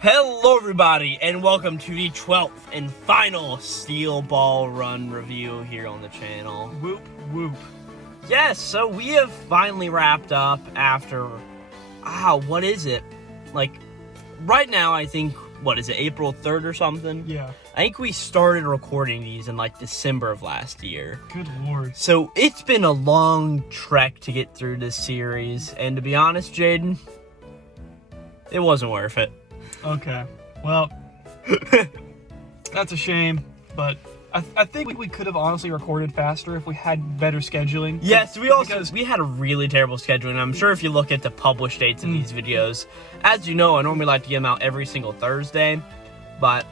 Hello everybody, and welcome to the 12th and final Steel Ball Run review here on the channel. Whoop, whoop. Yes, so we have finally wrapped up after, what is it? Like, right now I think, what is it, April 3rd or something? Yeah. I think we started recording these in like December of last year. Good lord. So it's been a long trek to get through this series, and to be honest, Jaden, it wasn't worth it. Okay. Well, that's a shame, but I think we could have honestly recorded faster if we had better scheduling. Yes, we had a really terrible schedule, and I'm sure if you look at the published dates of these videos, as you know, I normally like to get them out every single Thursday, but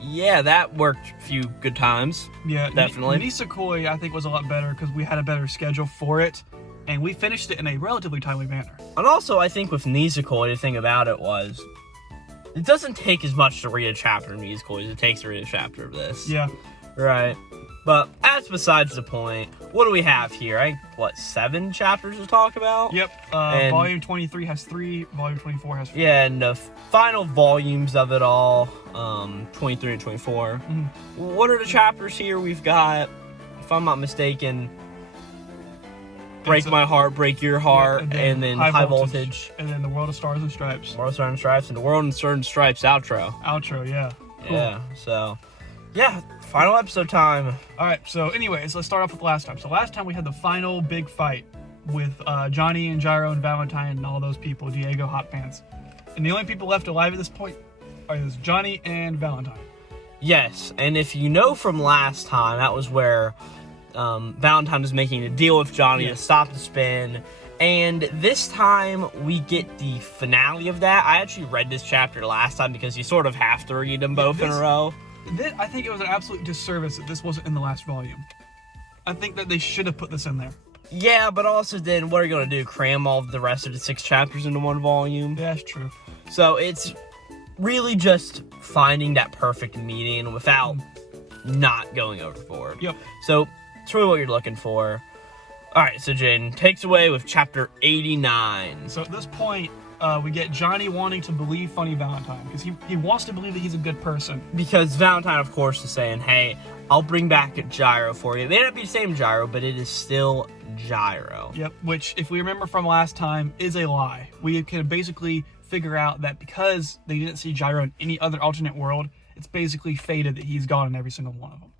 yeah, that worked a few good times. Yeah, definitely. Nisekoi, I think, was a lot better because we had a better schedule for it, and we finished it in a relatively timely manner. And also, I think with Nisekoi, the thing about it was, it doesn't take as much to read a chapter of Nisekoi as it takes to read a chapter of this. Yeah. Right. But that's besides the point. What do we have here? I think, what, 7 chapters to talk about? Yep. Volume 23 has 3. Volume 24 has 4. Yeah, and the final volumes of it all, 23 and 24. What are the chapters here? We've got, if I'm not mistaken, Break My Heart, Break Your Heart, yeah, and then High Voltage. And then The World of Stars and Stripes. World of Stars and Stripes, and The World of Stars and Stripes outro. Outro, yeah. Cool. Yeah, so, yeah, final episode time. Alright, so anyways, let's start off with last time. So last time we had the final big fight with Johnny and Gyro and Valentine and all those people, Diego, Hot Pants. And the only people left alive at this point are Johnny and Valentine. Yes, and if you know from last time, that was where Valentine was making a deal with Johnny to stop the spin, and this time we get the finale of that. I actually read this chapter last time because you sort of have to read them both in a row. I think it was an absolute disservice that this wasn't in the last volume. I think that they should have put this in there. Yeah, but also then what are you going to do, cram all the rest of the 6 chapters into one volume? Yeah, that's true. So it's really just finding that perfect median without not going overboard. Yep. So it's really what you're looking for. Alright, so Jaden takes away with chapter 89. So at this point, we get Johnny wanting to believe Funny Valentine, because he wants to believe that he's a good person. Because Valentine, of course, is saying, hey, I'll bring back a Gyro for you. It may not be the same Gyro, but it is still Gyro. Yep, which, if we remember from last time, is a lie. We can basically figure out that because they didn't see Gyro in any other alternate world, it's basically fated that he's gone in every single one of them.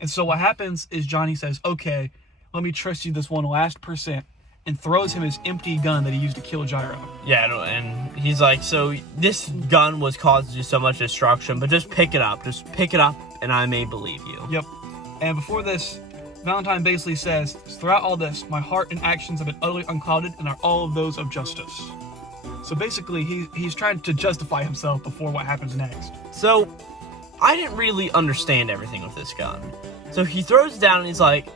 And so what happens is Johnny says, okay, let me trust you this one last %, and throws him his empty gun that he used to kill Gyro. Yeah, and he's like, so this gun was causing you so much destruction, but just pick it up. Just pick it up, and I may believe you. Yep. And before this, Valentine basically says, throughout all this, my heart and actions have been utterly unclouded and are all of those of justice. So basically, he's trying to justify himself before what happens next. So I didn't really understand everything with this gun. So he throws it down and he's like,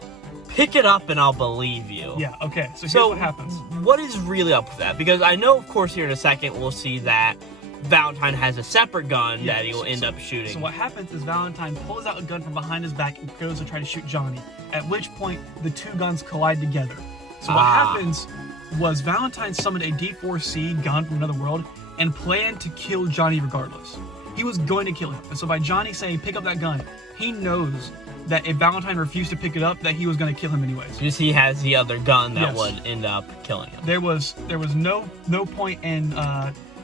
pick it up and I'll believe you. Yeah, okay. So here's what happens. What is really up with that? Because I know, of course, here in a second we'll see that Valentine has a separate gun that he will end up shooting. So what happens is Valentine pulls out a gun from behind his back and goes to try to shoot Johnny, at which point the 2 guns collide together. So what happens was Valentine summoned a D4C gun from another world and planned to kill Johnny regardless. He was going to kill him. And so by Johnny saying, pick up that gun, he knows that if Valentine refused to pick it up, that he was going to kill him anyways. Because he has the other gun that would end up killing him. There was no point in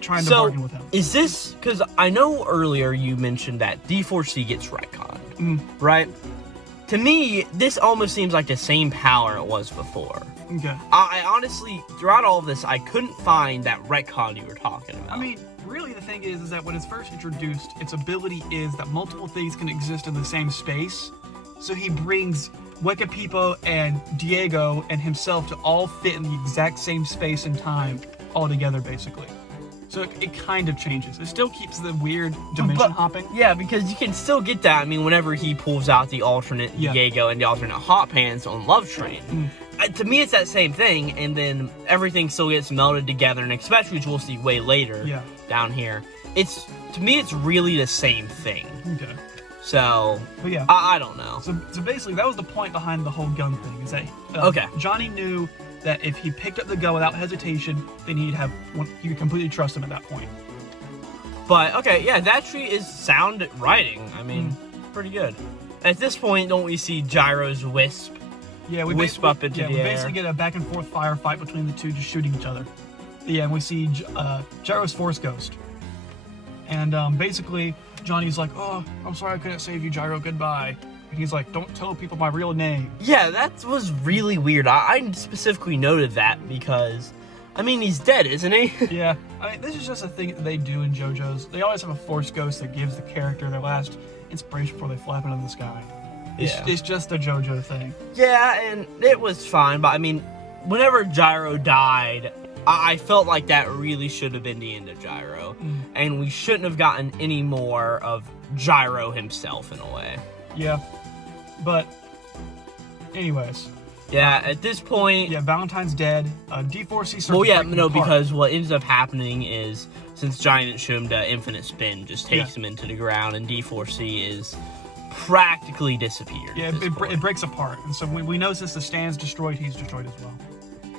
trying to bargain with him. Is this, because I know earlier you mentioned that D4C gets retconned, right? To me, this almost seems like the same power it was before. Okay. I honestly, throughout all of this, I couldn't find that retcon you were talking about. I mean, really the thing is that when it's first introduced, its ability is that multiple things can exist in the same space. So he brings Wekapipo and Diego and himself to all fit in the exact same space and time all together, basically. So it kind of changes. It still keeps the weird dimension hopping. Yeah, because you can still get that. I mean, whenever he pulls out the alternate Diego and the alternate Hot Pants on Love Train. To me, it's that same thing, and then everything still gets melded together, and especially, which we'll see way later down here. To me, it's really the same thing. Okay. So, but yeah, I don't know. So basically, that was the point behind the whole gun thing, is that Johnny knew that if he picked up the gun without hesitation, then he could completely trust him at that point. But, okay, yeah, that actually is sound writing. I mean, pretty good. At this point, don't we see Gyro's wisp? Yeah, we wisp up into the we air. basically get a back and forth firefight between the two, just shooting each other. Yeah, and we see Gyro's Force Ghost. And basically, Johnny's like, oh, I'm sorry I couldn't save you, Gyro, goodbye. And he's like, don't tell people my real name. Yeah, that was really weird. I specifically noted that because, I mean, he's dead, isn't he? Yeah, I mean, this is just a thing that they do in JoJo's. They always have a Force Ghost that gives the character their last inspiration before they fly up into the sky. It's just a JoJo thing. Yeah, and it was fine, but I mean, whenever Gyro died, I felt like that really should have been the end of Gyro. And we shouldn't have gotten any more of Gyro himself, in a way. Yeah, but anyways. Yeah, at this point... Yeah, Valentine's dead. D4C starts Well, yeah, breaking no, apart. because what ends up happening is, since Johnny didn't shoot him, the infinite spin just takes him into the ground, and D4C is practically disappeared. Yeah, it breaks apart. And so we know since the stand's destroyed, he's destroyed as well.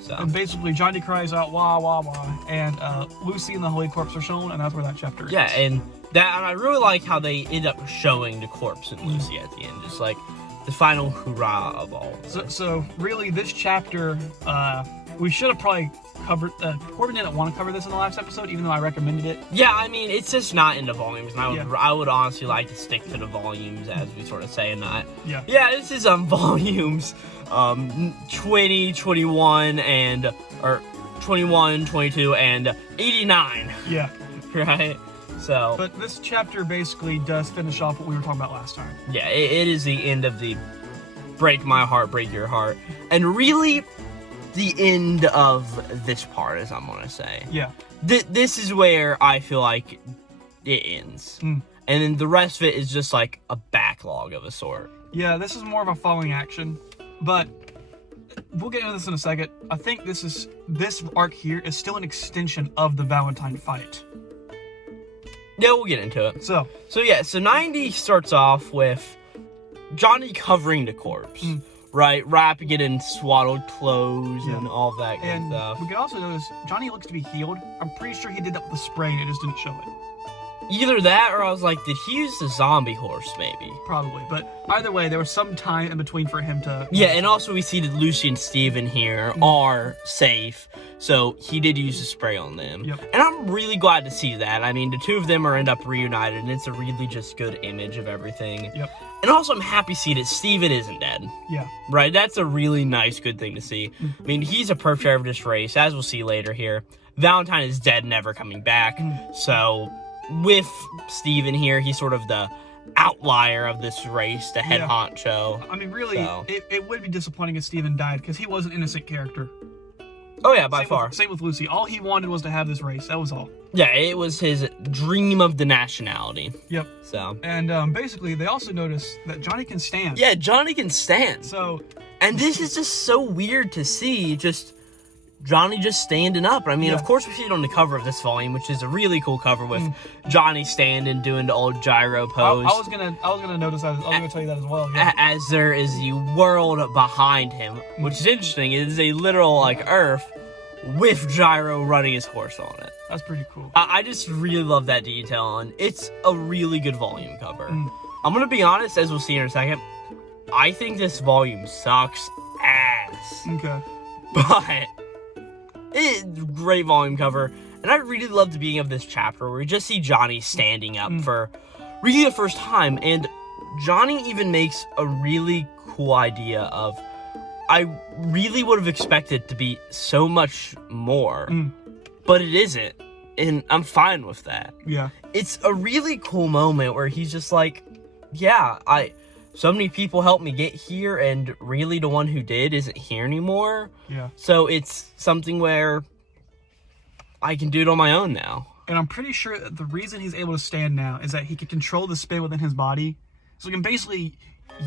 So. And basically, Johnny cries out, wah, wah, wah. And Lucy and the Holy Corpse are shown, and that's where that chapter ends. Yeah, and I really like how they end up showing the corpse and Lucy at the end. Just like the final hurrah of all. So really, this chapter, we should have probably covered... Corbin didn't want to cover this in the last episode, even though I recommended it. Yeah, I mean, it's just not in the volumes. And I would honestly like to stick to the volumes, as we sort of say, and not... Yeah. Yeah, this is volumes 20, 21, and... Or 21, 22, and 89. Yeah. Right? So... But this chapter basically does finish off what we were talking about last time. Yeah, it is the end of the break my heart, break your heart. And really... the end of this part, as I'm gonna say. Yeah. This is where I feel like it ends. And then the rest of it is just like a backlog of a sort. Yeah, this is more of a following action, but we'll get into this in a second. I think this arc here is still an extension of the Valentine fight. Yeah, we'll get into it. So 90 starts off with Johnny covering the corpse. Right, wrapping it in swaddled clothes and all that good stuff. We can also notice Johnny looks to be healed. I'm pretty sure he did that with the spray and it just didn't show it. Either that, or I was like, did he use the zombie horse, maybe? Probably, but either way, there was some time in between for him to... Yeah, and also we see that Lucy and Steven here are safe, so he did use the spray on them. Yep. And I'm really glad to see that. I mean, the two of them end up reunited, and it's a really just good image of everything. Yep. And also, I'm happy to see that Steven isn't dead. Yeah. Right? That's a really nice, good thing to see. I mean, he's a perpetrator of this race, as we'll see later here. Valentine is dead, never coming back. So, with Steven here, he's sort of the outlier of this race, the head honcho. I mean, really, it would be disappointing if Steven died, because he was an innocent character. Oh, yeah, by far. Same with Lucy. All he wanted was to have this race. That was all. Yeah, it was his dream of the nationality. Yep. So. And basically, they also notice that Johnny can stand. Yeah, Johnny can stand. So. And this is just so weird to see, just Johnny just standing up. I mean, of course we see it on the cover of this volume, which is a really cool cover with Johnny standing, doing the old gyro pose. I was gonna notice that. I was gonna tell you that as well. Yeah. As there is the world behind him, which is interesting. It is a literal like Earth with Gyro running his horse on it. That's pretty cool. I just really love that detail, and it's a really good volume cover. I'm gonna be honest, as we'll see in a second, I think this volume sucks ass. Okay. But it's a great volume cover, and I really love the beginning of this chapter where we just see Johnny standing up for really the first time, and Johnny even makes a really cool idea of, I really would have expected to be so much more, but it isn't, and I'm fine with that. Yeah. It's a really cool moment where he's just like, yeah, so many people helped me get here, and really the one who did isn't here anymore. Yeah. So it's something where I can do it on my own now. And I'm pretty sure that the reason he's able to stand now is that he can control the spin within his body. So he can basically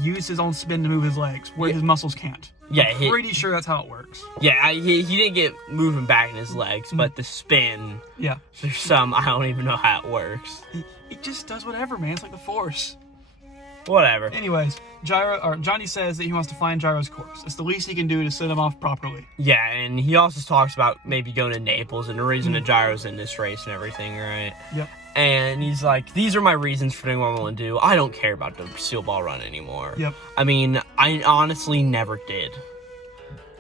use his own spin to move his legs, where his muscles can't. Yeah, I'm pretty sure that's how it works. Yeah, he didn't get moving back in his legs, but the spin, there's some, I don't even know how it works. He just does whatever, man. It's like the Force. Whatever. Anyways, Johnny says that he wants to find Gyro's corpse. It's the least he can do to send him off properly. Yeah, and he also talks about maybe going to Naples and the reason that Gyro's in this race and everything, right? Yep. And he's like, these are my reasons for doing what I'm going to do. I don't care about the steel ball run anymore. Yep. I mean, I honestly never did.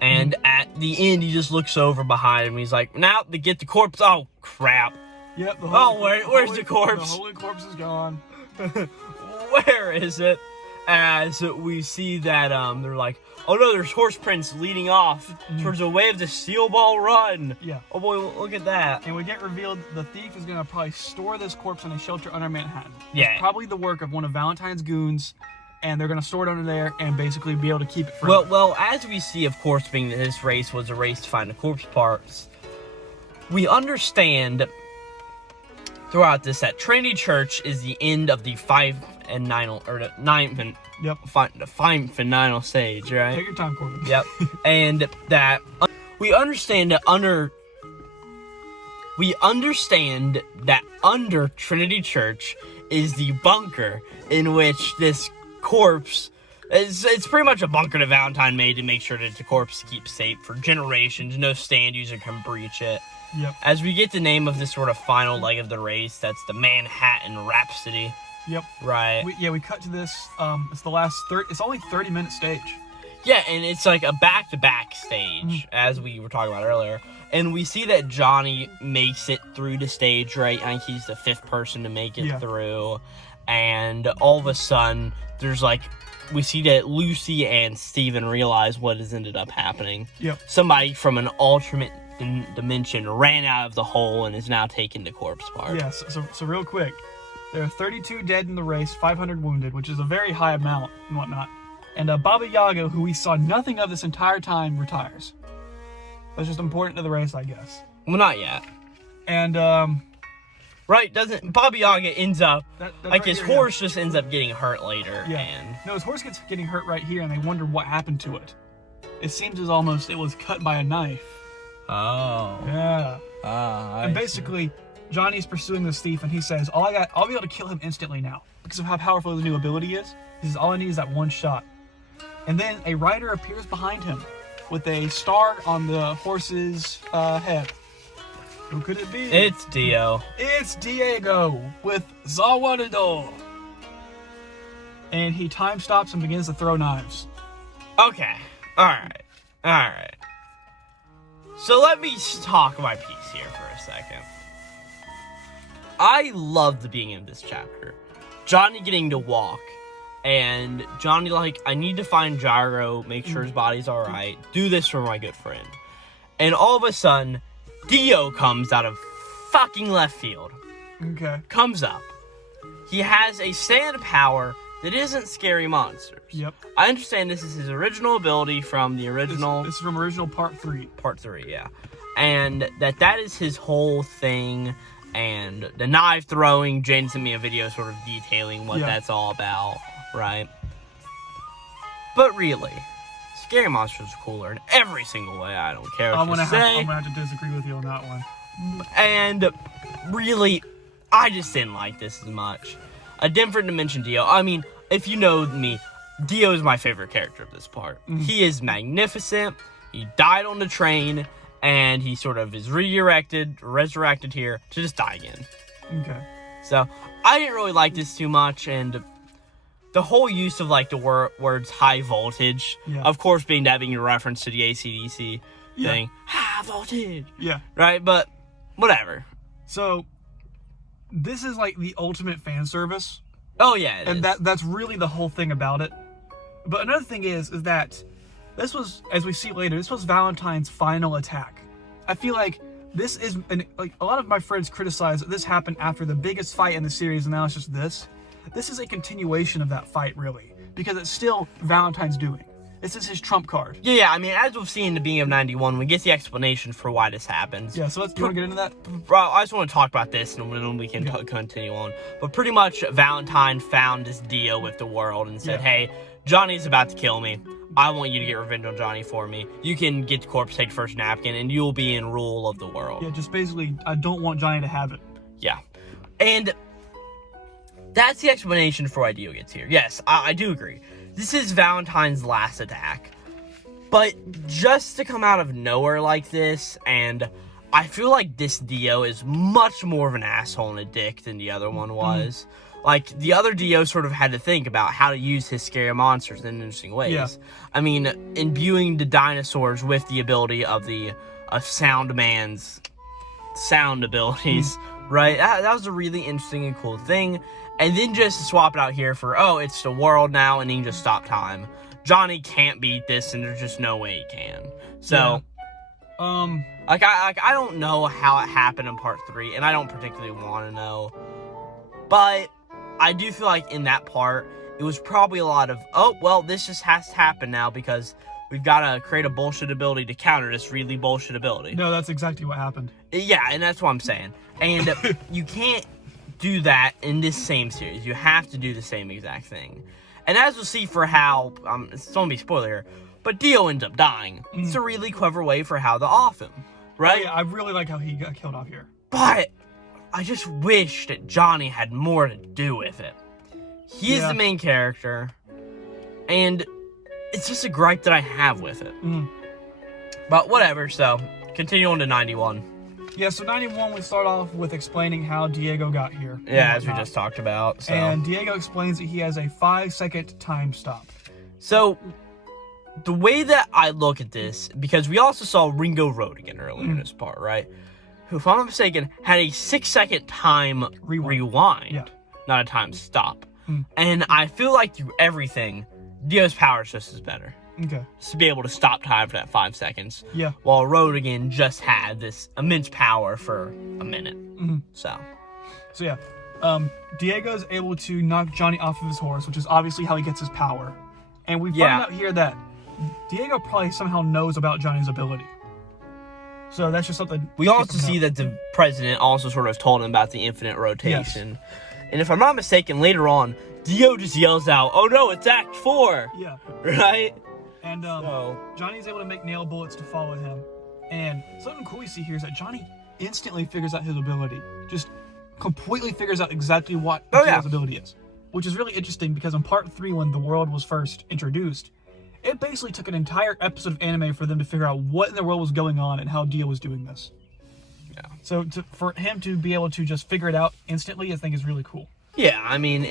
And at the end, he just looks over behind him. He's like, now to get the corpse. Oh, crap. Yep. Where's the corpse? The holy corpse is gone. Where is it? As we see that they're like, oh no, there's horse prints leading off towards the way of the steel ball run. Yeah. Oh boy, look at that. And we get revealed the thief is going to probably store this corpse in a shelter under Manhattan. Yeah. It's probably the work of one of Valentine's goons, and they're going to store it under there and basically be able to keep it forever. Well, as we see, of course, being that this race was a race to find the corpse parts, we understand throughout this that Trinity Church is the end of the ninth and final stage, right? Take your time, Corbin. Yep. And that we understand that under Trinity Church is the bunker in which this corpse it's pretty much a bunker that Valentine made to make sure that the corpse keeps safe for generations. No stand user can breach it. Yep. As we get the name of this sort of final leg of the race, that's the Manhattan Rhapsody. Yep. Right. We cut to this. It's the last it's only 30-minute stage. Yeah, and it's like a back-to-back stage, as we were talking about earlier. And we see that Johnny makes it through the stage, right? I think he's the 5th person to make it through. And all of a sudden, there's like, we see that Lucy and Steven realize what has ended up happening. Yep. Somebody from an alternate dimension ran out of the hole and is now taking the corpse part. Yeah, so real quick. There are 32 dead in the race, 500 wounded, which is a very high amount and whatnot. And Baba Yaga, who we saw nothing of this entire time, retires. That's just important to the race, I guess. Well, not yet. And, right, doesn't... Baba Yaga ends up... that's like, right his here, horse just ends up getting hurt later. Yeah. And... No, his horse gets getting hurt right here, and they wonder what happened to it. It seems as almost it was cut by a knife. Oh. Yeah. And basically, Johnny's pursuing this thief, and he says, I'll be able to kill him instantly now, because of how powerful the new ability is. He says, all I need is that one shot. And then a rider appears behind him with a star on the horse's head. Who could it be? It's Dio. It's Diego with Zawadado. And he time stops and begins to throw knives. Okay. Alright. So let me talk my piece here for a second. I love the beginning of this chapter. Johnny getting to walk. And Johnny like, I need to find Gyro, make sure his body's alright. Do this for my good friend. And all of a sudden, Dio comes out of fucking left field. Okay. Comes up. He has a stand power that isn't scary monsters. Yep. I understand this is his original ability from the original... This is from original part 3. Part 3, yeah. And that is his whole thing. And the knife throwing, Jane sent me a video sort of detailing what that's all about, right? But really, scary monsters are cooler in every single way. I don't care what you say. I'm gonna have to disagree with you on that one. And really, I just didn't like this as much. A different dimension Dio. I mean, if you know me, Dio is my favorite character of this part. He is magnificent. He died on the train, and he sort of is resurrected here to just die again. Okay. So, I didn't really like this too much, and the whole use of, like, the words high voltage, of course being a reference to the AC/DC thing. High voltage! Yeah. Right? But, whatever. So, this is, like, the ultimate fan service. Oh, yeah, it is. And that's really the whole thing about it. But another thing is that this was, as we see later, this was Valentine's final attack. I feel like this is, like, a lot of my friends criticize that this happened after the biggest fight in the series, and now it's just this. This is a continuation of that fight, really, because it's still Valentine's doing. This is his trump card. Yeah, I mean, as we've seen in the beginning of 91, we get the explanation for why this happens. Yeah, so you want to get into that? Bro, I just want to talk about this, and then we can continue on. But pretty much, Valentine found this Dio with the world and said, hey, Johnny's about to kill me. I want you to get revenge on Johnny for me. You can get the corpse, take first napkin, and you'll be in rule of the world. Yeah, just basically, I don't want Johnny to have it. Yeah. And that's the explanation for why Dio gets here. Yes, I do agree. This is Valentine's last attack. But just to come out of nowhere like this, and I feel like this Dio is much more of an asshole and a dick than the other one was. Like, the other Dio sort of had to think about how to use his scary monsters in interesting ways. Yeah. I mean, imbuing the dinosaurs with the ability of the sound man's sound abilities, right? That was a really interesting and cool thing. And then just to swap it out here for, oh, it's the world now, and he can just stop time. Johnny can't beat this, and there's just no way he can. So, I don't know how it happened in part 3, and I don't particularly want to know. But I do feel like in that part, it was probably a lot of, oh, well, this just has to happen now because we've got to create a bullshit ability to counter this really bullshit ability. No, that's exactly what happened. Yeah, and that's what I'm saying. And you can't do that in this same series. You have to do the same exact thing. And as we'll see for how, it's going to be a spoiler here, but Dio ends up dying. It's a really clever way for how to off him, right? Oh, yeah, I really like how he got killed off here. But I just wish that Johnny had more to do with it. He is the main character, and it's just a gripe that I have with it. But whatever, so continue on to 91. Yeah, so 91, we start off with explaining how Diego got here. Yeah, as we just talked about. So. And Diego explains that he has a 5-second time stop. So, the way that I look at this, because we also saw Ringo Road again earlier in this part, right? Who, if I'm not mistaken, had a 6-second time rewind, not a time stop. And I feel like through everything, Dio's power is just as better. Okay. Just to be able to stop time for that 5 seconds. Yeah. While Road again just had this immense power for a minute. So yeah. Diego's able to knock Johnny off of his horse, which is obviously how he gets his power. And we find out here that Diego probably somehow knows about Johnny's ability. So that's just something. We also see that the president also sort of told him about the infinite rotation. Yes. And if I'm not mistaken, later on, Dio just yells out, "Oh no, it's Act 4! Yeah. Right? And Johnny's able to make nail bullets to follow him. And something cool we see here is that Johnny instantly figures out his ability. Just completely figures out exactly what his ability is. Which is really interesting because in part 3, when the world was first introduced, it basically took an entire episode of anime for them to figure out what in the world was going on and how Dio was doing this. Yeah. So for him to be able to just figure it out instantly, I think is really cool. Yeah, I mean,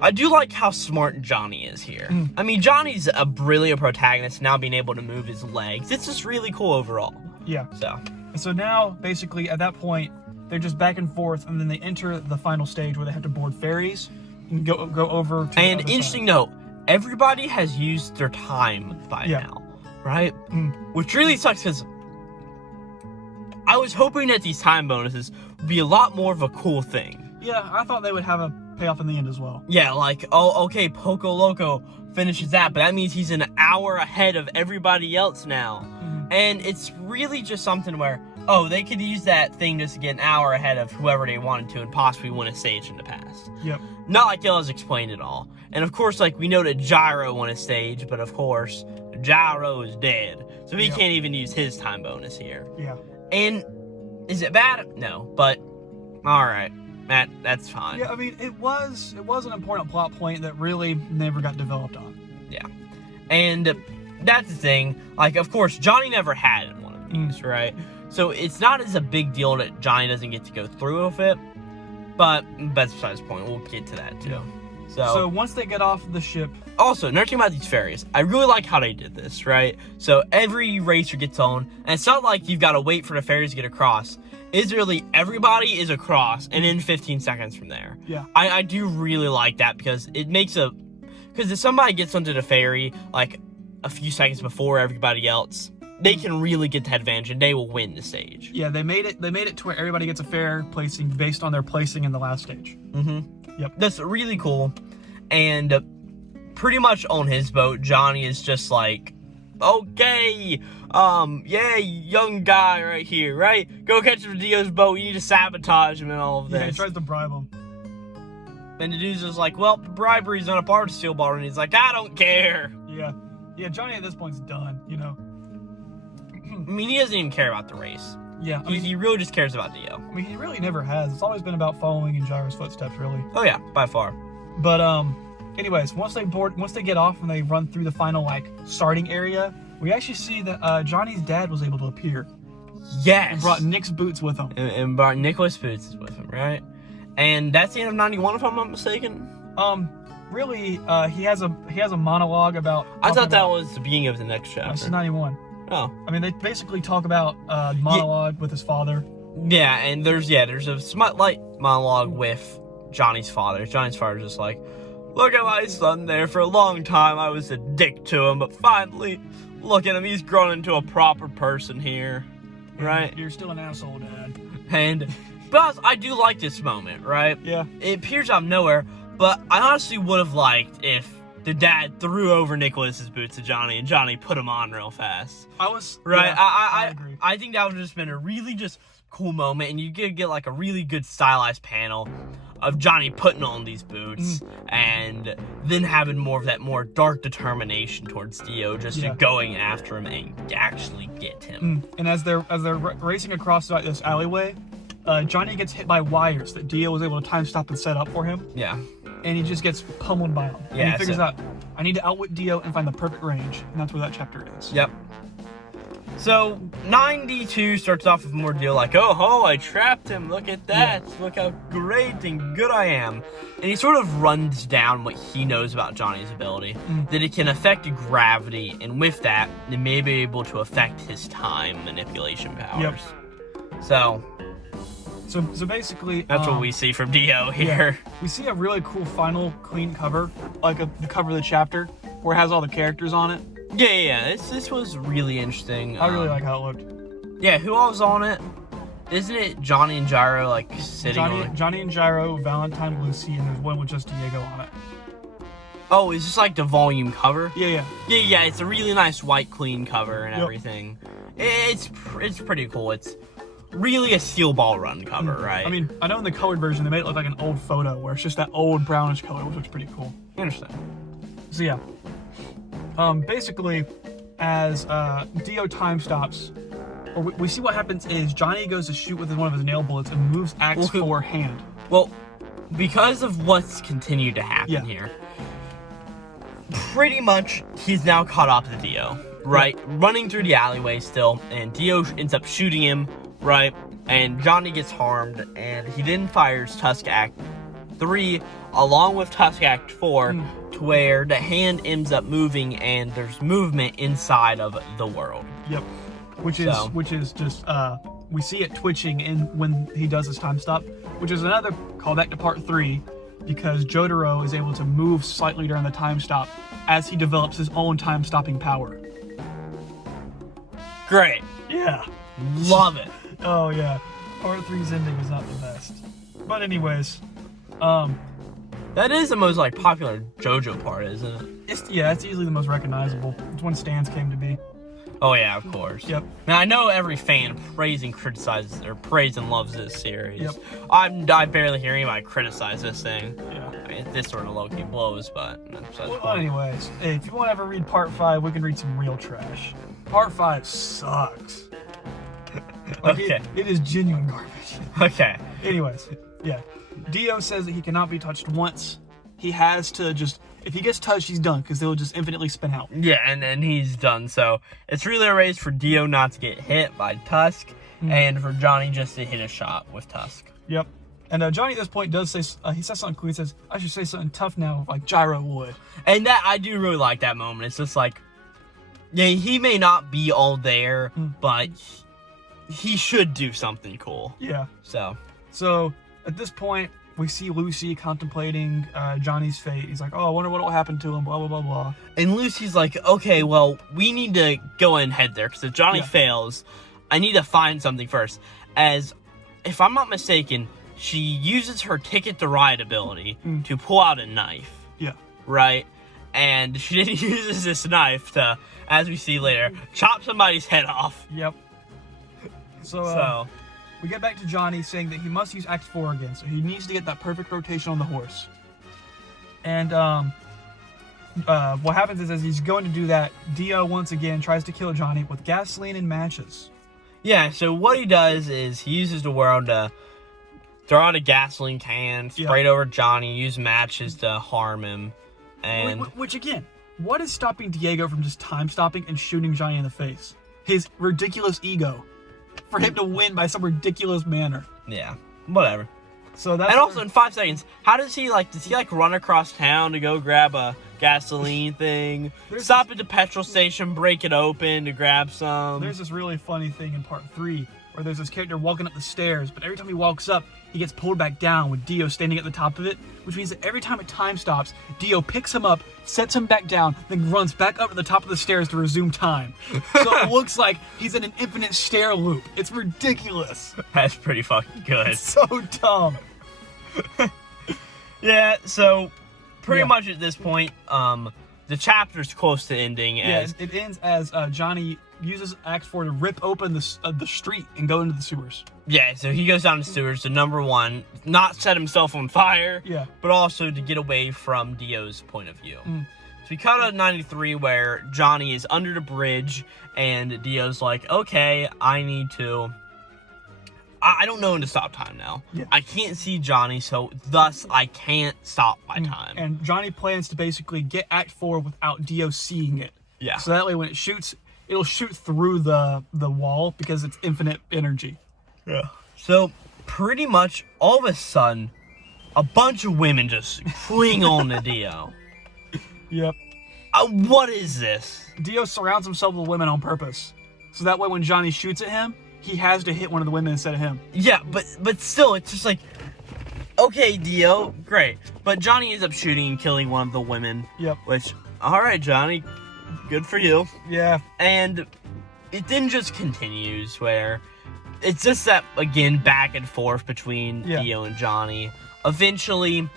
I do like how smart Johnny is here. I mean, Johnny's a brilliant protagonist, now being able to move his legs. It's just really cool overall. Yeah. So now, basically, at that point, they're just back and forth, and then they enter the final stage where they have to board ferries and go over to And interesting note, everybody has used their time by now, right? Which really sucks because I was hoping that these time bonuses would be a lot more of a cool thing. Yeah, I thought they would have a payoff in the end as well. Yeah, like, oh, okay, Poco Loco finishes that, but that means he's an hour ahead of everybody else now. And it's really just something where, oh, they could use that thing just to get an hour ahead of whoever they wanted to and possibly win a stage in the past. Yep. Not like Ella's explained it all. And of course, like, we know that Gyro won a stage, but of course, Gyro is dead. So he can't even use his time bonus here. Yeah. And is it bad? No, but alright. That's fine. Yeah, I mean, it was an important plot point that really never got developed on. Yeah. And that's the thing. Like, of course, Johnny never had one of these, right? So it's not as a big deal that Johnny doesn't get to go through with it. But that's besides the point. We'll get to that, too. Yeah. So once they get off the ship... Also, another thing about these ferries. I really like how they did this, right? So every racer gets on. And it's not like you've got to wait for the ferries to get across. It's really everybody is across and in 15 seconds from there. Yeah. I do really like that because it makes because if somebody gets onto the ferry like a few seconds before everybody else, they can really get that advantage and they will win the stage. Yeah, they made it to where everybody gets a fair placing based on their placing in the last stage. Yep. That's really cool. And pretty much on his boat, Johnny is just like, okay, yeah, young guy right here, right? Go catch him with Dio's boat. You need to sabotage him and all of this. Yeah, he tries to bribe him. And the dude's just like, well, bribery's not a part of Steel Ball. And he's like, I don't care. Yeah, Johnny at this point's done, you know. I mean, he doesn't even care about the race. Yeah. He really just cares about Dio. I mean, he really never has. It's always been about following in Gyro's footsteps, really. Oh, yeah, by far. But, anyways, once they get off and they run through the final, like, starting area, we actually see that Johnny's dad was able to appear. Yes. And brought Nick's boots with him. And brought Nicholas Boots with him, right? And that's the end of 91, if I'm not mistaken. Really, he has a monologue about. I thought that was the beginning of the next chapter. This is 91. Oh. I mean, they basically talk about monologue with his father. Yeah, and there's a light monologue with Johnny's father. Johnny's father's just like, look at my son there. For a long time, I was a dick to him, but finally, look at him. He's grown into a proper person here, right? You're still an asshole, Dad. But I do like this moment, right? Yeah. It appears out of nowhere, but I honestly would have liked if the dad threw over Nicholas's boots to Johnny and Johnny put them on real fast. Right. Yeah, I agree. I think that would have just been a really just cool moment, and you could get like a really good stylized panel of Johnny putting on these boots and then having more of that more dark determination towards Dio, just going after him and actually get him. And as they're racing across like this alleyway, Johnny gets hit by wires that Dio was able to time stop and set up for him. Yeah. And he just gets pummeled by them. Yeah. And he figures out, I need to outwit Dio and find the perfect range. And that's where that chapter is. Yep. So, 92 starts off with more Dio like, oh, I trapped him. Look at that. Yeah. Look how great and good I am. And he sort of runs down what he knows about Johnny's ability. That it can affect gravity. And with that, it may be able to affect his time manipulation powers. Yep. So basically, that's what we see from Dio here. Yeah. We see a really cool final clean cover, like the cover of the chapter, where it has all the characters on it. Yeah. This was really interesting. I really like how it looked. Yeah, who all was on it? Isn't it Johnny and Gyro like sitting on it? Johnny and Gyro, Valentine, Lucy, and there's one with just Diego on it. Oh, is this like the volume cover? Yeah. Yeah. It's a really nice white clean cover and everything. It's pretty cool. It's really a Steel Ball Run cover, right? I mean, I know in the colored version they made it look like an old photo where it's just that old brownish color, which looks pretty cool. Interesting. So yeah. Basically, as Dio time stops, or we see what happens is Johnny goes to shoot with one of his nail bullets and moves Axe 4 hand. Well, because of what's continued to happen here, pretty much he's now caught up to Dio, right? Running through the alleyway still, and Dio ends up shooting him, right? And Johnny gets harmed, and he then fires Tusk Act 3 along with Tusk Act 4 to where the hand ends up moving and there's movement inside of the world. Yep. Which is just we see it twitching in when he does his time stop, which is another callback to part 3 because Jotaro is able to move slightly during the time stop as he develops his own time stopping power. Great. Yeah. Love it. Oh yeah. Part 3's ending is not the best. But anyways, that is the most like popular JoJo part, isn't it? It's easily the most recognizable. It's when stands came to be. Oh yeah, of course. Yep. Now I know every fan praise and loves this series. Yep. I barely hear anybody criticize this thing. Yeah. I mean, this sort of low-key blows, but well, anyways, hey, if you want to ever read part 5, we can read some real trash. Part 5 sucks. Okay. It is genuine garbage. Okay. Anyways, yeah. Dio says that he cannot be touched once. He has to just... If he gets touched, he's done, because they'll just infinitely spin out. Yeah, and he's done. So, it's really a race for Dio not to get hit by Tusk, and for Johnny just to hit a shot with Tusk. Yep. And Johnny at this point does say... he says something cool. He says, I should say something tough now, like Gyro would. And that, I do really like that moment. It's just like... Yeah, he may not be all there, but... He should do something cool. Yeah. So, at this point, we see Lucy contemplating Johnny's fate. He's like, oh, I wonder what will happen to him, blah, blah, blah, blah. And Lucy's like, okay, well, we need to go and head there, because if Johnny fails, I need to find something first. As, if I'm not mistaken, she uses her Ticket to Ride ability to pull out a knife. Yeah. Right? And she then uses this knife to, as we see later, chop somebody's head off. Yep. So we get back to Johnny saying that he must use Act 4 again, so he needs to get that perfect rotation on the horse. And what happens is as he's going to do that, Dio once again tries to kill Johnny with gasoline and matches. Yeah, so what he does is he uses the world to throw out a gasoline can, spray it over Johnny, use matches to harm him. And which again, what is stopping Diego from just time stopping and shooting Johnny in the face? His ridiculous ego. for him to win by some ridiculous manner. Yeah, whatever. So that's and also in 5 seconds, how does he run across town to go grab a gasoline thing, stop at the petrol station, break it open to grab some? There's this really funny thing in part 3 where there's this character walking up the stairs, but every time he walks up, he gets pulled back down with Dio standing at the top of it, which means that every time it time stops, Dio picks him up, sets him back down, then runs back up to the top of the stairs to resume time. So it looks like he's in an infinite stair loop. It's ridiculous. That's pretty fucking good. It's so dumb. Yeah, so pretty much at this point, the chapter's close to ending. It ends as Johnny uses Act 4 to rip open the street and go into the sewers. Yeah, so he goes down the sewers to number 1, not set himself on fire, but also to get away from Dio's point of view. So we cut out 93 where Johnny is under the bridge and Dio's like, okay, I don't know when to stop time now. I can't see Johnny, so thus I can't stop my time. And Johnny plans to basically get Act 4 without Dio seeing it. Yeah. So that way when it shoots, it'll shoot through the wall because it's infinite energy. Yeah. So pretty much all of a sudden, a bunch of women just cling on to Dio. Yep. What is this? Dio surrounds himself with women on purpose. So that way when Johnny shoots at him, he has to hit one of the women instead of him. Yeah, but still, it's just like, okay, Dio, great. But Johnny ends up shooting and killing one of the women. Yep. Which, alright, Johnny, good for you. Yeah. And it then just continues where it's just that, again, back and forth between Dio and Johnny. Eventually,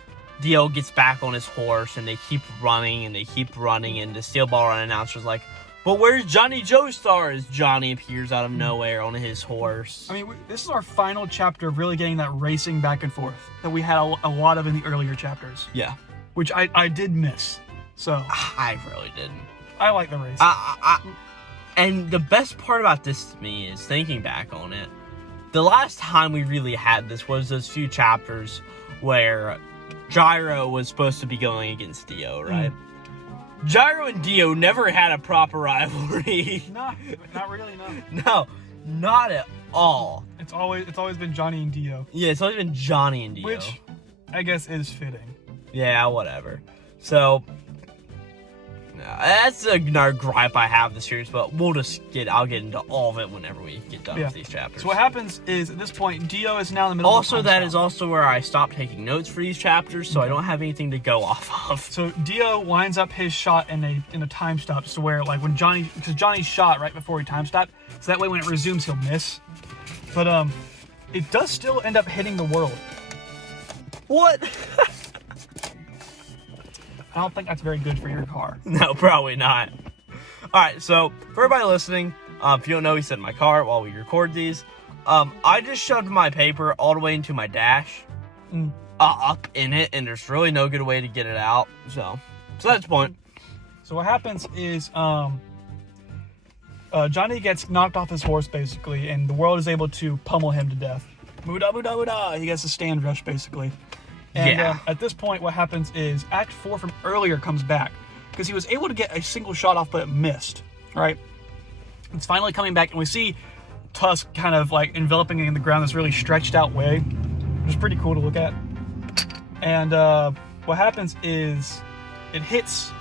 Dio gets back on his horse and they keep running and the Steel Ball Run announcer's like, but where's Johnny Joestar? As Johnny appears out of nowhere on his horse. I mean, this is our final chapter of really getting that racing back and forth that we had a lot of in the earlier chapters. Yeah. Which I did miss. So. I really didn't. I like the race. And the best part about this to me is thinking back on it. The last time we really had this was those few chapters where Gyro was supposed to be going against Dio, right? Gyro and Dio never had a proper rivalry. No, not really, no. No, not at all. It's always been Johnny and Dio. Yeah, it's always been Johnny and Dio. Which, I guess, is fitting. Yeah, whatever. So, that's another gripe I have with the series, but I'll get into all of it whenever we get done with these chapters. So what happens is, at this point, Dio is now in the middle of the time that stop. is also where I stopped taking notes for these chapters, so I don't have anything to go off of. So Dio lines up his shot in a time stop, so where, like, when because Johnny shot right before he time stopped, so that way when it resumes, he'll miss. But, it does still end up hitting the world. What? I don't think that's very good for your car. No, probably not. Alright, so, for everybody listening, if you don't know, he said in my car while we record these, I just shoved my paper all the way into my dash, up in it, and there's really no good way to get it out, so that's the point. So what happens is, Johnny gets knocked off his horse, basically, and the world is able to pummel him to death. Muda, muda, muda! He gets a stand rush, basically. And at this point, what happens is Act 4 from earlier comes back, because he was able to get a single shot off, but it missed, right? It's finally coming back, and we see Tusk kind of like enveloping in the ground this really stretched out way, which is pretty cool to look at. And what happens is it hits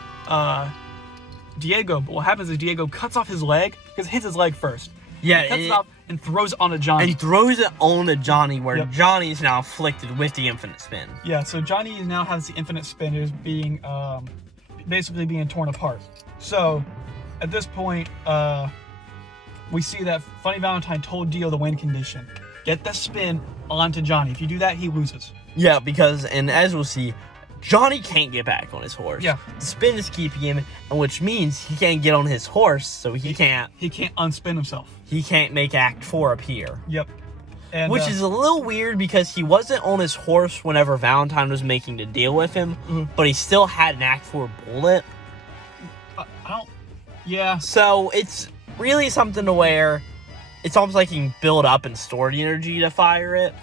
Diego, but what happens is Diego cuts off his leg, because it hits his leg first. Yeah, He cuts it off and throws it onto Johnny. And he throws it onto Johnny, where Johnny is now afflicted with the infinite spin. Yeah, so Johnny now has the infinite spin, is being basically being torn apart. So at this point, we see that Funny Valentine told Dio the win condition: get the spin onto Johnny. If you do that, he loses. Yeah, because, and as we'll see, Johnny can't get back on his horse. Yeah. The spin is keeping him, and which means he can't get on his horse, so he can't unspin himself. He can't make Act 4 appear. Yep. And, which is a little weird, because he wasn't on his horse whenever Valentine was making the deal with him, but he still had an Act 4 bullet. Yeah. So it's really something to where it's almost like he can build up and store the energy to fire it,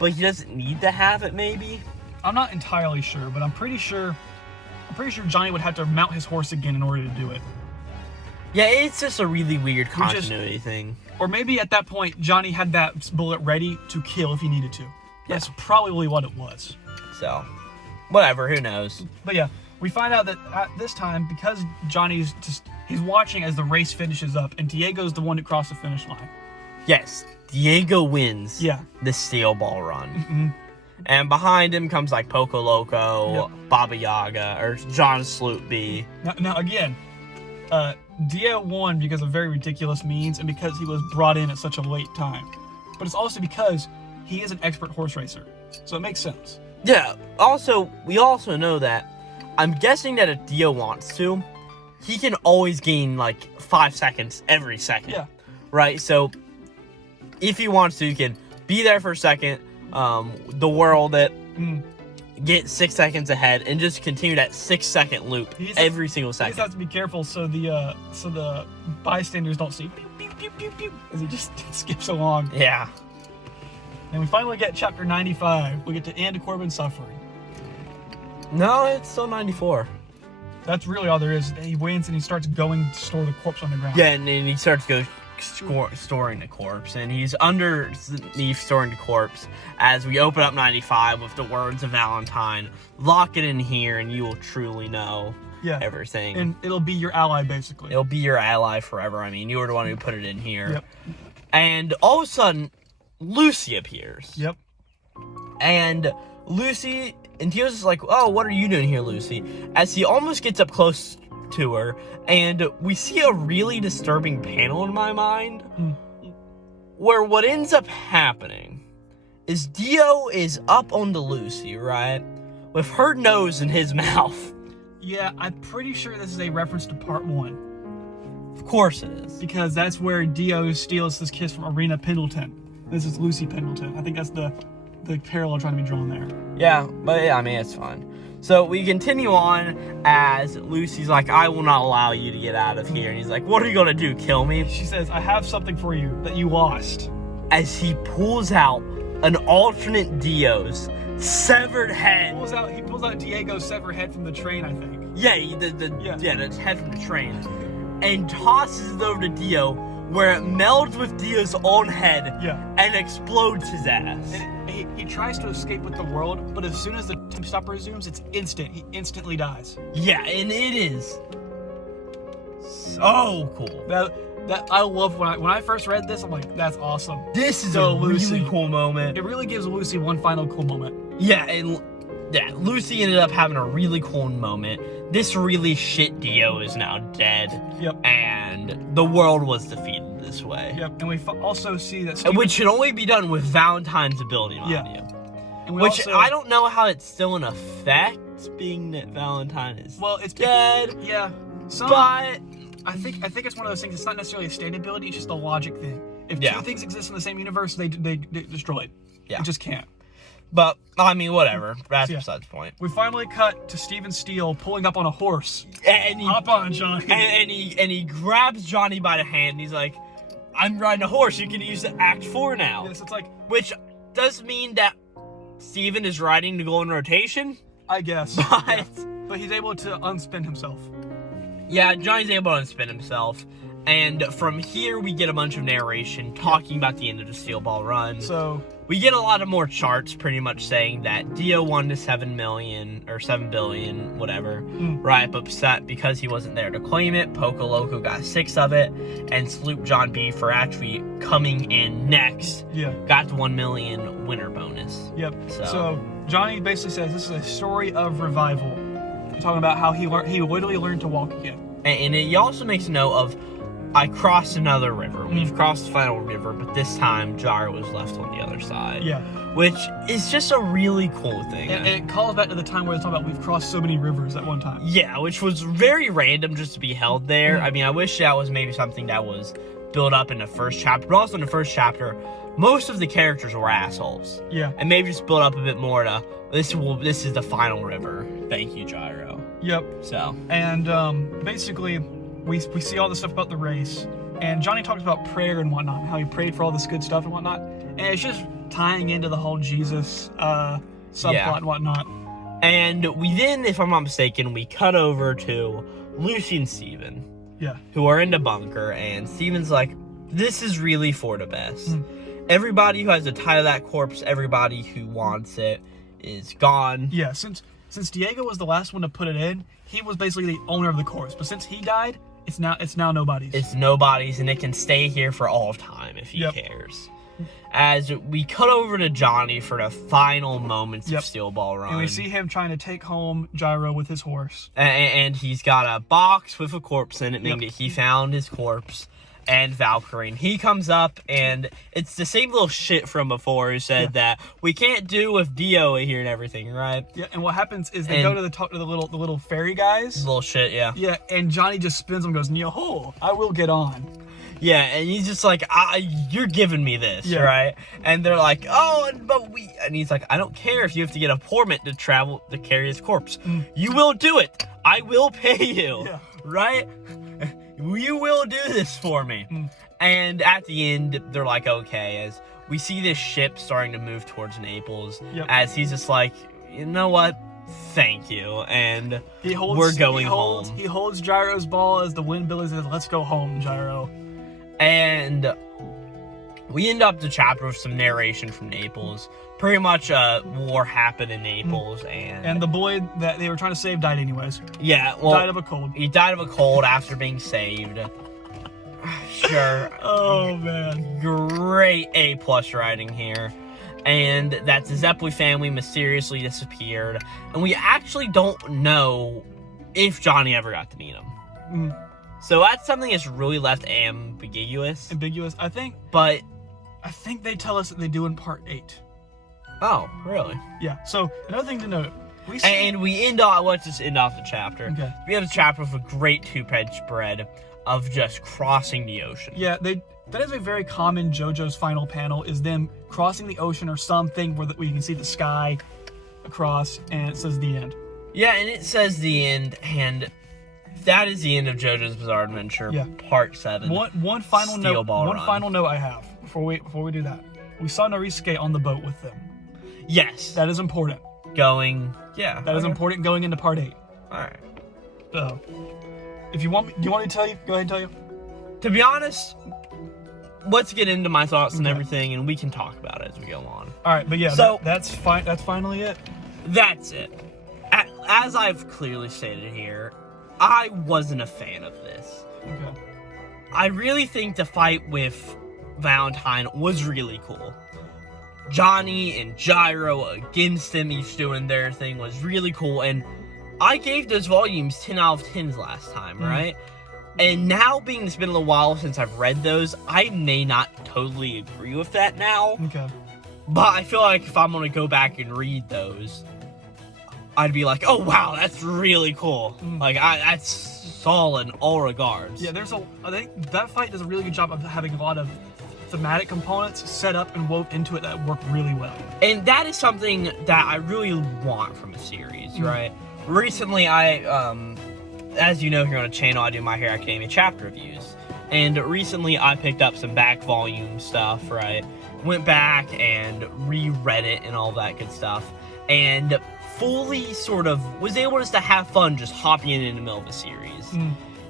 but he doesn't need to have it, maybe? I'm not entirely sure, but I'm pretty sure Johnny would have to mount his horse again in order to do it. Yeah, it's just a really weird continuity thing. Or maybe at that point, Johnny had that bullet ready to kill if he needed to. That's probably what it was. So, whatever, who knows? But yeah, we find out that at this time, because Johnny's he's watching as the race finishes up, and Diego's the one who crossed the finish line. Yes, Diego wins Yeah. the Steel Ball run. And behind him comes like Poco Loco, Baba Yaga, or John Sloopy. Now again, Dio won because of very ridiculous means and because he was brought in at such a late time. But it's also because he is an expert horse racer. So it makes sense. Yeah, also, we also know that, I'm guessing that if Dio wants to, he can always gain like 5 seconds every second. Yeah. Right? So, if he wants to, he can be there for a second, the world it, get 6 seconds ahead, and just continue that 6-second loop every single second. He just has to be careful so the bystanders don't see pew, pew, pew, pew, pew, as he just skips along. Yeah. And we finally get chapter 95. We get to end Corbin's suffering. No, it's still 94. That's really all there is. He wins and he starts going to store the corpse on the ground. Yeah, and then he starts storing the corpse, and he's underneath storing the corpse as we open up 95 with the words of Valentine. Lock it in here and you will truly know everything. And it'll be your ally, basically. It'll be your ally forever. I mean, you were the one who put it in here. Yep. And all of a sudden, Lucy appears. Yep. And Lucy, and Tio's just like, oh, what are you doing here, Lucy? As he almost gets up close to her, and we see a really disturbing panel in my mind, where what ends up happening is Dio is up onto Lucy, right? With her nose in his mouth. Yeah, I'm pretty sure this is a reference to part 1. Of course it is. Because that's where Dio steals this kiss from Arena Pendleton. This is Lucy Pendleton. I think that's the parallel trying to be drawn there. Yeah, but yeah, I mean, it's fine. So we continue on as Lucy's like, I will not allow you to get out of here. And he's like, what are you going to do, kill me? She says, I have something for you that you lost. As he pulls out an alternate Dio's severed head. He pulls out Diego's severed head from the train, I think. Yeah, the head from the train. And tosses it over to Dio, where it melds with Dio's own head and explodes his ass. And he tries to escape with the world, but as soon as the time stop resumes, it's instant. He instantly dies. Yeah, and it is so cool. That I love when I first read this, I'm like, that's awesome. This is so a really cool moment. It really gives Lucy one final cool moment. Yeah, and Lucy ended up having a really cool moment. This really shit Dio is now dead. Yep. And the world was defeated this way. Yep. And we also see that which can only be done with Valentine's ability, mind you. And I don't know how it's still in effect, being that Valentine is dead. Yeah. But I think it's one of those things. It's not necessarily a state ability. It's just a logic thing. If two things exist in the same universe, they destroyed. Yeah. It just can't. But, I mean, whatever. That's besides the point. We finally cut to Steven Steele pulling up on a horse. And he hop on, Johnny. And he grabs Johnny by the hand, and he's like, I'm riding a horse. You can use the Act 4 now. Yes, it's like... Which does mean that Steven is riding to go in rotation? I guess. But he's able to unspin himself. Yeah, Johnny's able to unspin himself. And from here, we get a bunch of narration talking about the end of the Steel Ball run. So... we get a lot of more charts pretty much saying that Dio won to 7 million or 7 billion, whatever, right? But because he wasn't there to claim it, Poco Loco got 6 of it, and Sloop John B for actually coming in next got the 1 million winner bonus. Yep. So Johnny basically says this is a story of revival. Talking about how he literally learned to walk again. And he also makes a note of, I crossed another river. We've crossed the final river, but this time Jara was left on the other side. Yeah. Which is just a really cool thing. And it calls back to the time where it's talking about we've crossed so many rivers at one time. Yeah, which was very random just to be held there. I mean, I wish that was maybe something that was built up in the first chapter, but also in the first chapter, most of the characters were assholes. Yeah. And maybe just build up a bit more to, this is the final river. Thank you, Gyro. Yep. So. And basically, we see all the stuff about the race, and Johnny talks about prayer and whatnot, how he prayed for all this good stuff and whatnot, and it's just tying into the whole Jesus subplot and whatnot. And we then, if I'm not mistaken, we cut over to Lucy and Steven, who are in the bunker, and Steven's like, this is really for the best. Everybody who has a tie to that corpse, everybody who wants it, is gone. Yeah, since Diego was the last one to put it in, he was basically the owner of the corpse. But since he died, it's now nobody's. It's nobody's, and it can stay here for all of time if he cares. As we cut over to Johnny for the final moments of Steel Ball Run. And we see him trying to take home Gyro with his horse. And he's got a box with a corpse in it, meaning that he found his corpse. And Valkyrie. He comes up, and it's the same little shit from before who said that we can't do with Dio here and everything, right? Yeah, and what happens is they go to the little fairy guys. Little shit, yeah. Yeah, and Johnny just spins them and goes, "Yo, I will get on." Yeah, and he's just like, you're giving me this, right? And they're like, and he's like, I don't care if you have to get a permit to travel to carry his corpse. You will do it. I will pay you, right? You will do this for me. And at the end, they're like, okay, as we see this ship starting to move towards Naples, as he's just like, you know what? Thank you. And we're going home. He holds Gyro's ball as the wind billows and says, let's go home, Gyro. And we end up the chapter with some narration from Naples. Pretty much war happened in Naples, and the boy that they were trying to save died anyways. Yeah, well, died of a cold. He died of a cold after being saved. Sure. Oh man, great A+ writing here. And that the Zeppeli family mysteriously disappeared, and we actually don't know if Johnny ever got to meet him. So that's something that's really left ambiguous. I think. But I think they tell us that they do in part 8. Oh, really? Yeah. So another thing to note, let's just end off the chapter. Okay. We have a chapter with a great two-page spread of just crossing the ocean. Yeah, that is a very common JoJo's final panel, is them crossing the ocean or something where you can see the sky across, and it says the end. Yeah, and it says the end, and that is the end of JoJo's Bizarre Adventure, Part 7. One final note I have before we do that. We saw Norisuke on the boat with them. Yes. That is important. That is important going into part 8. Alright. So, do you want me to tell you? Go ahead and tell you. To be honest, let's get into my thoughts and everything, and we can talk about it as we go on. Alright, but yeah, so that's finally it. That's it. As I've clearly stated here, I wasn't a fan of this. Okay. I really think the fight with Valentine was really cool. Johnny and Gyro against him, each doing their thing, was really cool, and I gave those volumes 10 out of 10s last time, right? And now, being it's been a little while since I've read those, I may not totally agree with that now. Okay. But I feel like if I'm gonna go back and read those, I'd be like, oh wow, that's really cool. Like, that's solid in all regards. Yeah, I think that fight does a really good job of having a lot of thematic components set up and wove into it that work really well. And that is something that I really want from a series, right? Recently, as you know here on the channel, I do My Hero Academia chapter reviews. And recently, I picked up some back volume stuff, right? Went back and reread it and all that good stuff. And fully sort of was able just to have fun just hopping in the middle of a series.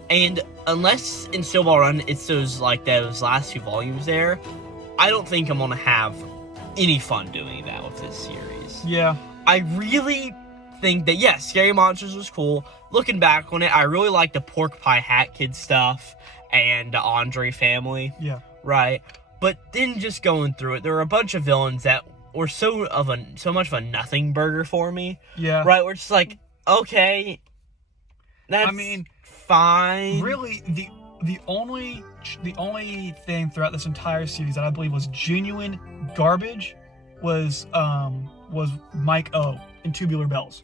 And unless in Steel Ball Run it's those last 2 volumes there, I don't think I'm gonna have any fun doing that with this series. Yeah. I really think that, yes, Scary Monsters was cool. Looking back on it, I really like the Pork Pie Hat Kid stuff and the Andre family. Yeah. Right? But then just going through it, there were a bunch of villains that were so much of a nothing burger for me. Yeah. Right? We're just like, okay, that's fine. Really, the only thing throughout this entire series that I believe was genuine garbage was Mike O in Tubular Bells.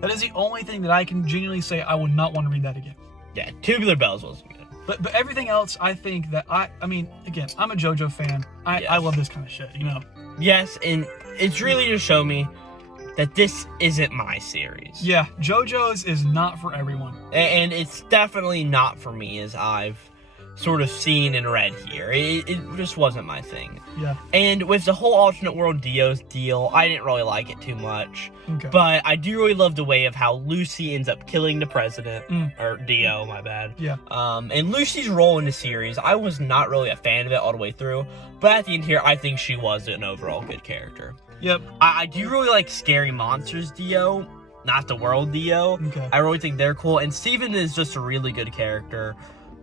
That is the only thing that I can genuinely say I would not want to read that again. Yeah, Tubular Bells wasn't good. But everything else, I think that I mean, again, I'm a JoJo fan. I love this kind of shit, you know? Yes, and it's really to show me that this isn't my series. Yeah, JoJo's is not for everyone. And it's definitely not for me, as I've sort of seen and read here. It just wasn't my thing. Yeah. And with the whole alternate world Dio's deal, I didn't really like it too much. Okay. But I do really love the way of how Lucy ends up killing the president. Or Dio, my bad. Yeah. And Lucy's role in the series, I was not really a fan of it all the way through. But at the end here, I think she was an overall good character. Yep. I do really like Scary Monsters Dio, not the world Dio. Okay. I really think they're cool. And Steven is just a really good character.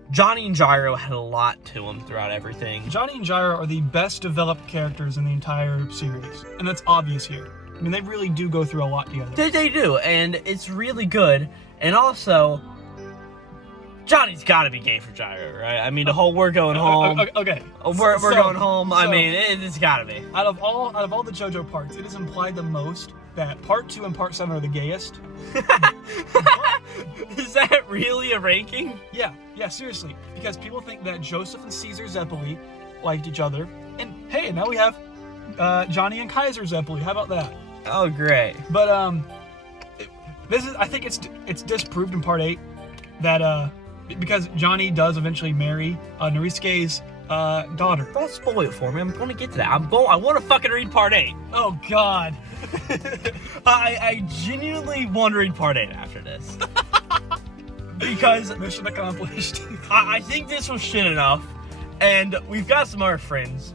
Johnny and Gyro had a lot to them throughout everything. Johnny and Gyro are the best developed characters in the entire series, and that's obvious here. I mean, they really do go through a lot together. They do, and it's really good. And also, Johnny's got to be gay for Gyro, right? I mean, the whole "we're going home." Okay. We're going home. I mean, it's got to be. Out of all the JoJo parts, it is implied the most that Part 2 and Part 7 are the gayest. Is that really a ranking? Yeah, seriously. Because people think that Joseph and Caesar Zeppeli liked each other. And hey, now we have Johnny and Kaiser Zeppeli. How about that? Oh, great. But I think it's disproved in Part 8 that because Johnny does eventually marry Norisuke's daughter. Don't spoil it for me. I'm going to get to that. I want to fucking read Part 8. Oh, God. I genuinely want to read Part 8 after this. Because mission accomplished. I think this was shit enough, and we've got some other friends.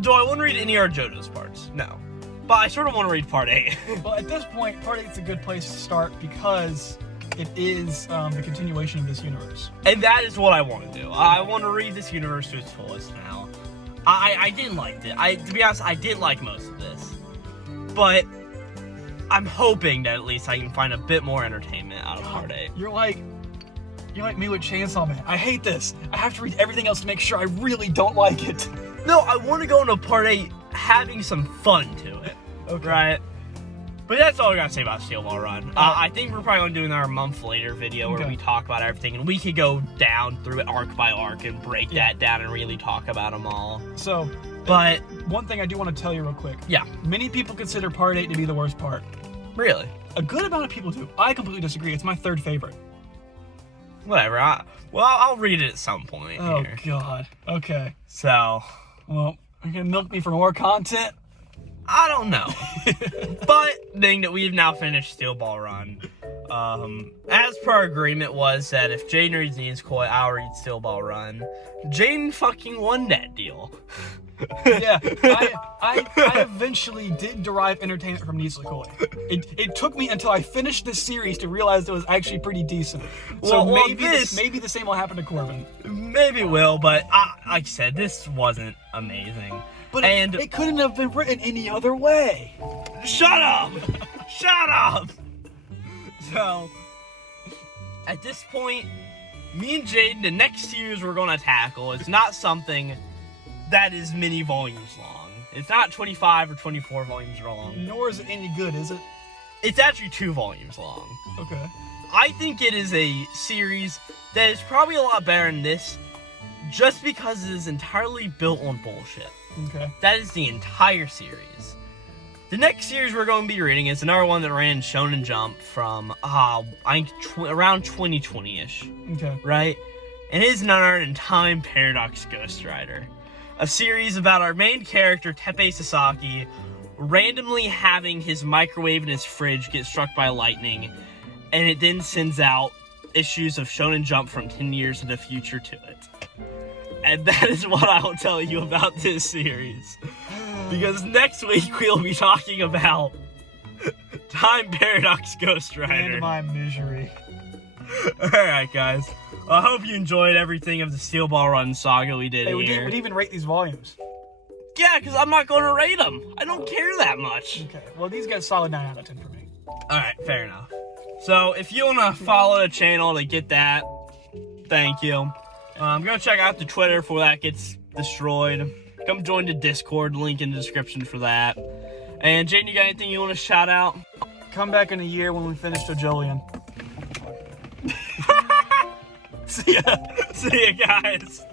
Do I want to read any of JoJo's parts? No. But I sort of want to read Part 8. Well, at this point, Part 8's a good place to start because it is the continuation of this universe. And that is what I want to do. I want to read this universe to its fullest now. I didn't like it. To be honest, I did like most of this. But I'm hoping that at least I can find a bit more entertainment out of Part 8. You're like me with Chainsaw Man. I hate this. I have to read everything else to make sure I really don't like it. No, I want to go into Part 8 having some fun to it. Okay. Right? But that's all I gotta say about Steel Ball Run. I think we're probably gonna do our month later video where we talk about everything, and we could go down through it arc by arc and break that down and really talk about them all. So, but one thing I do want to tell you real quick. Yeah. Many people consider Part 8 to be the worst part. Really? A good amount of people do. I completely disagree. It's my third favorite. Whatever. I'll read it at some point. Oh, here. God. Okay. So. Well, you're gonna milk me for more content? I don't know. But being that we've now finished Steel Ball Run, as per our agreement was that if Jaden reads Nizukoy, I'll read Steel Ball Run. Jaden fucking won that deal. Yeah, I eventually did derive entertainment from Nizukoy. It took me until I finished this series to realize it was actually pretty decent. So maybe the same will happen to Corbin. Maybe it will, but like I said, this wasn't amazing. But it couldn't have been written any other way. Shut up! Shut up! So, at this point, me and Jaden, the next series we're going to tackle is not something that is many volumes long. It's not 25 or 24 volumes long. Nor is it any good, is it? It's actually 2 volumes long. Okay. I think it is a series that is probably a lot better than this just because it is entirely built on bullshit. Okay. That is the entire series. The next series we're going to be reading is another one that ran Shonen Jump from, I think, around 2020-ish. Okay. Right? And it is none other than Time Paradox Ghost Rider. A series about our main character, Teppei Sasaki, randomly having his microwave in his fridge get struck by lightning, and it then sends out issues of Shonen Jump from 10 years in the future to it. And that is what I will tell you about this series. Because next week we'll be talking about Time Paradox Ghost Rider. And my misery. Alright, guys. I hope you enjoyed everything of the Steel Ball Run saga we did here. We didn't even rate these volumes. Yeah, because I'm not going to rate them. I don't care that much. Okay, well, these get a solid 9 out of 10 for me. Alright, fair enough. So, if you want to follow the channel to get that, thank you. Go check out the Twitter before that gets destroyed. Come join the Discord, link in the description for that. And Jaden, you got anything you want to shout out? Come back in a year when we finish Jojolian. See ya, guys.